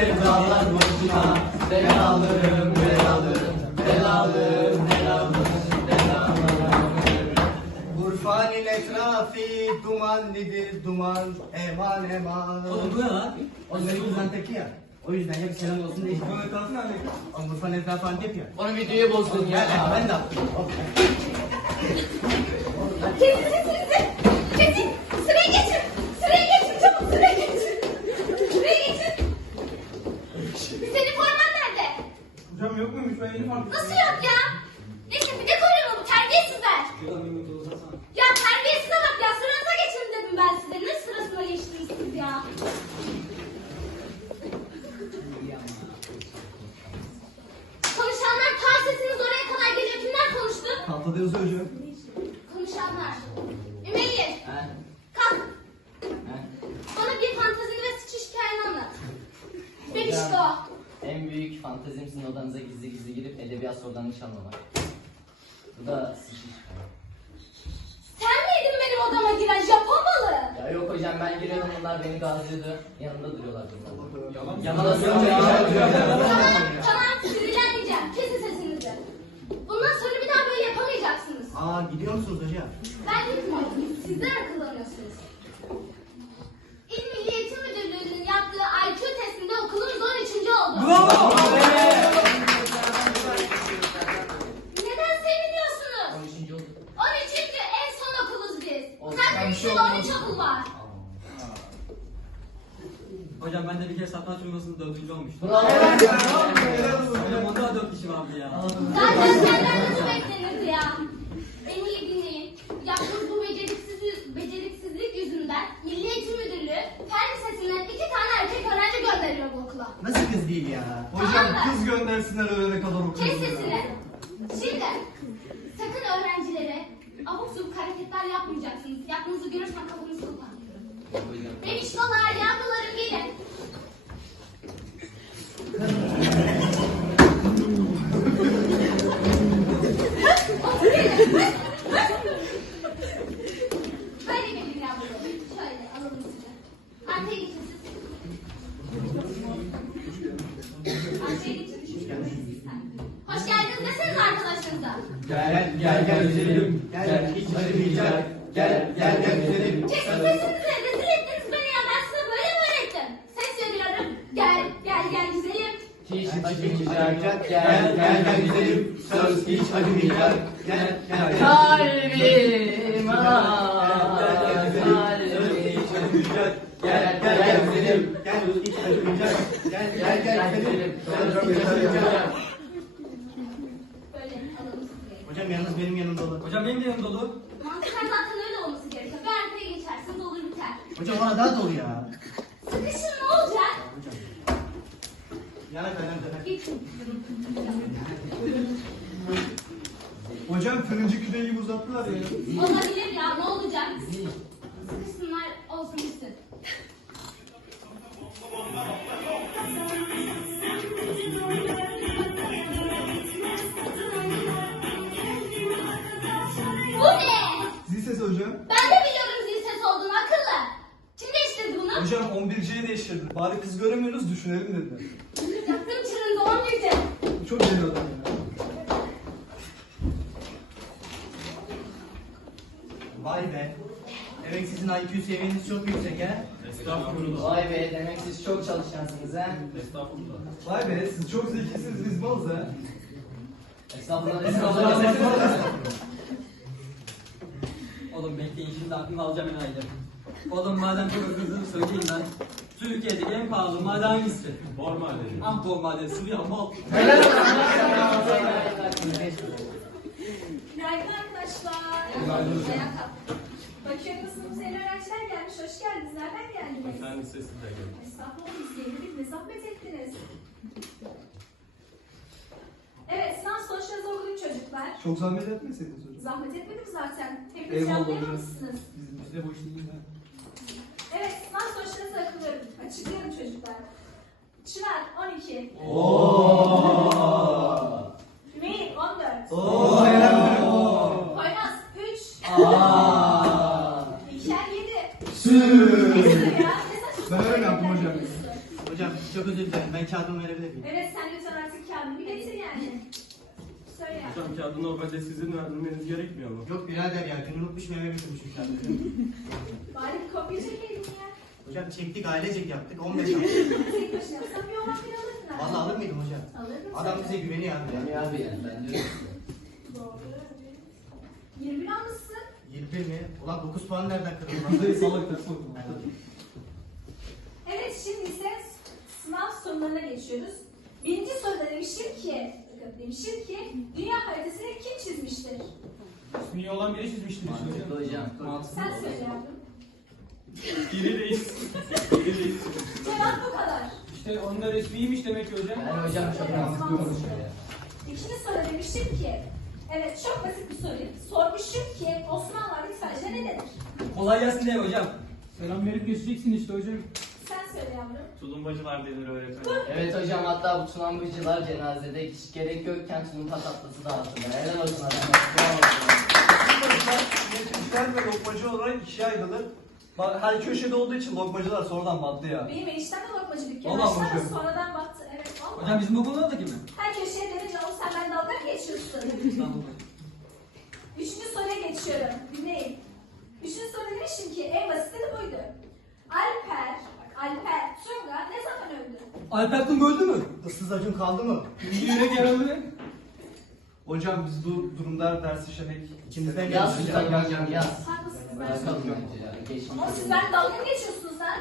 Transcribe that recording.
belalım, belalım, belalım, belalım, belalım. Urfa'nın etrafı dumanlıdır duman, eman eman. Oğlum bu ne lan? Kızdan teki ya. O yüzden hep selam olsun diye. Bunun etrafı nerede? Oğlum Urfa'nın etrafı Antep ya. Onu videoya bozdun Ya, ben de yaptım. Hop. Kesin sesinizi. Kesin. Sıraya geçin. Sıraya geçin. Çabuk sıraya geçin. Sıraya geçin. Senin forman nerede? Hocam yok muymuş? Ben yeni fark ettim. Nasıl yok ya? Neyse bir de koyun bu terbiyesizler. Şuradan bir mutlu uzasana. Ya terbiyesize bak ya sıranıza geçin dedim ben size. Ne sırasına geçtiniz siz ya? Konuşanlar ta sesiniz oraya kadar geliyor. Kimler konuştu? Yazıyor hocam. Konuşanlar. Ümeyye. He, Kalk. he. Bana bir fantezini ve sıçış hikayeni anlat. Bebişko. En büyük fantezim sizin odanıza gizli gizli girip edebiyat sorularını çalmamak. Bu da sıçış. Sen miydin benim odama giren Japon balığı? Ya yok hocam ben giriyordum bunlar beni gazlıyordu. Yanında duruyorlardı. Yalan mı? Yalan söylüyor. Tamam, tamam sinirlenmeyeceğim. Kesin sesinizi. Bundan sonra bir daha böyle yapamayacaksınız. Aa gidiyor musunuz hocam? Ben gitmiyorum. Sizler akıllanıyorsunuz. İl Milli Eğitim Müdürlüğü'nün yaptığı IQ testinde okulumuz 13. oldu. Bravo! Neden seviniyorsunuz? 13. oldu. 13. en son okuluz biz. Zaten olmaz. 13 okul var. Hocam ben de bir kere satranç turnuvasında dördüncü olmuştum. Bravo. Hocam onda da dört kişi vardı ya. Zaten senden nasıl beklenirdi ya? Beni iyi dinleyin. Yaptığınız bu beceriksizlik, beceriksizlik yüzünden Milli Eğitim Müdürlüğü fen lisesinden iki tane erkek öğrenci gönderiyor bu okula. Nasıl kız değil ya? Hocam, kız göndersinler öğlene kadar Kes sesini. Şimdi sakın öğrencilere abuk subuk hareketler yapmayacaksınız. Yaptığınızı görürsem kapınızı kapatıyorum. Bebişkolar, yavrularım gelin. Otur gelin. Böyle gelin yavrularım. Şöyle alalım sizi. Arkaya geçin siz. Arkaya geçin. Hoş geldiniz deseniz arkadaşlarınıza. Gel gel gel güzelim. Gel hiç acımayacak. Gel gel gel güzelim. Kesin sesinizi rezil ettiniz beni ya. Ben size böyle mi öğrettim? Ses veriyorum. Gel, gel, gel güzelim. Hiç acımayacak. Gel gel gel güzelim. Söz hiç acımayacak. Gel gel gel. Kalbim ah. Gel gel gel güzelim. Gel hiç acımayacak. Gel gel gel güzelim. Söz hiç acımayacak. Böyle Hocam yalnız benim yanımda olur. Hocam benim de yanım dolu. Mantıken zaten öyle olması gerekiyor. Bir arkaya geçersiniz olur biter. Hocam ona daha dolu ya. Sıkışın ne olacak? Yana kay yana kay. Git. Hocam fırıncı küreği uzattılar ya. Olabilir ya ne olacak? Sıkışsınlar olsun Hocam 11C'yi değiştirdi. Bari kız göremiyoruz düşünelim dedi. Yaktım çırın günü. Bu Çok deli adam ya. Vay be. Demek sizin IQ seviyeniz çok yüksek ha? Vay be demek siz çok çalışkansınız ha. Vay be siz çok zekisiniz biz malız ha. Estağfurullah. Estağfurullah. Oğlum bekleyin şimdi aklımı alacağım herhalde. Oğlum madem çok hızlı söyleyeyim ben. Türkiye'deki en pahalı maden hangisi? Bor madeni. Ah bor madeni sıvı ya mal. Günaydın arkadaşlar. Günaydın. Ayağa kalk. Bakıyorum yeni öğrenciler gelmiş. Hoş geldiniz. Nereden geldiniz? Efendim sesinden geldim. Estağfurullah biz geldik. Ne zahmet ettiniz? Evet sınav sonuçlarınızı okuduk çocuklar. Çok zahmet etmeseydiniz hocam. Zahmet etmedim zaten. Hepiniz Eyvallah hocam. cevaplayamamışsınız. Bizim bizde boş değil. Açıklıyorum çocuklar. Çınar 12. Ümeyir 14. Oo. Koymaz 3. İlker 7. Süüü. Neyse ya. Ne saçma Ben öyle yaptım hocam. Hocam çok özür dilerim. Ben kağıdımı verebilir miyim? Evet sen lütfen artık kağıdını getir yani. Söyle. Hocam kağıdı normalde sizin vermeniz gerekmiyor mu? Yok birader ya dün unutmuş meyve bitirmişim kağıdı. Bari kopya çekeydin ya. Hocam çektik ailecek yaptık 15 aldık. Tek başına yapsam bir olan bir alırdın ha. Valla alır mıydım hocam? Alırdım. Adam bize güveniyor abi ya. Yani abi yani ben diyorum size. Doğru. 20 bin almışsın. 21 mi? Ulan 9 puan nereden kırıldı? Bizi salak da sokma. Evet şimdi ise sınav sorularına geçiyoruz. Birinci soruda demişim ki, bakın demişim ki dünya haritasını kim çizmiştir? İsmi olan biri çizmiştir Mantıklı hocam. Sen söyle. Biri reis. Biri reis. Cevap bu kadar. İşte onun resmiymiş demek ki hocam. Yani hocam çok mantıklı. konuşuyor ya. İkinci soru demiştim ki, evet çok basit bir soru. Sormuşum ki Osmanlı arbitrajda ne denir? Kolay gelsin diye hocam. Selam verip geçeceksin işte hocam. Sen söyle yavrum. Tulumbacılar denir öğretmenim. Evet hocam hatta bu tunambıcılar cenazede hiç gerek yokken tulumba tatlısı dağıttılar. Helal olsun adamlar. Bravo hocam. Yetmişler ve lokmacı olarak ikiye ayrılır. Bak, Her köşede olduğu için lokmacılar sonradan battı ya. Benim eniştem de lokmacı dükkanı Vallahi açtı ama sonradan baktı. Evet valla. Hocam bizim okulun oradaki mi? Her köşeye denince o sen ben dalga mı geçiyorsun? Üçüncü soruya geçiyorum. Dinleyin. Üçüncü soru demişim ki en basiti de buydu. Alper, bak Alper Tunga ne zaman öldü? Alper Tunga öldü mü? Issız acun kaldı mı? Yürek yaraldı. Hocam biz bu durumda ders işlemek İçimizden Yaz hocam yaz. Haklısınız ben bence ya. Geçmiş Ama siz ben dalga mı geçiyorsunuz lan?